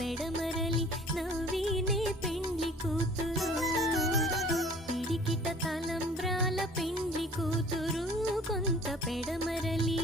పెడమరలి నవీనే పెండ్లి కూతురు. పిడికిట తలంబ్రాల పెండ్లి కూతురు. కొంత పెడమరలి